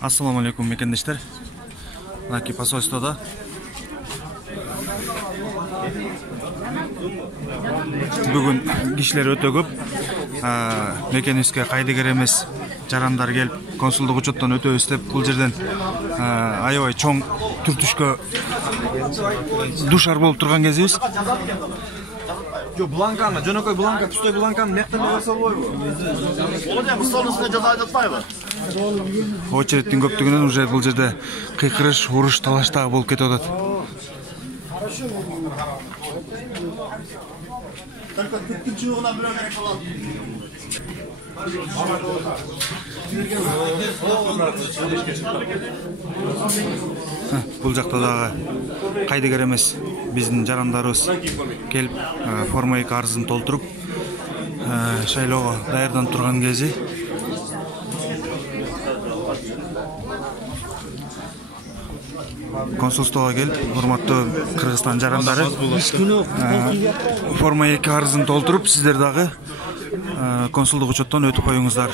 Assalamu alaikum мекендештер. Мынакей посольствода бүгүн кишилер өтө көп. Мекенибизге кайдыгер эмес жарандар келип, консулдук учеттон өтөбүз деп бул жерден аябай чоң түртүшкө душар болуп турган кезибиз. Жо, бланканы, жөнөкөй бланка, пустой бланканы мектен берсе болбойбу? Олар да столусуна жаза жатпайбы? Очередтин көптүгүнөн уже бул жерде кыйкырыш, уруш, талаш дагы болуп кетип атат. Только түпкүнчүгүнө бирөө керек болот. Бул жакта дагы кайдыгер эмес биздин жарандарыбыз келип форма 2 арызын толтуруп шайлоого даярданып турган кези. Консулствого келип, урматтуу Кыргызстан жарандары, форма 2 арызын толтуруп, сиздер дагы консулдук учеттон өтүп коюңуздар.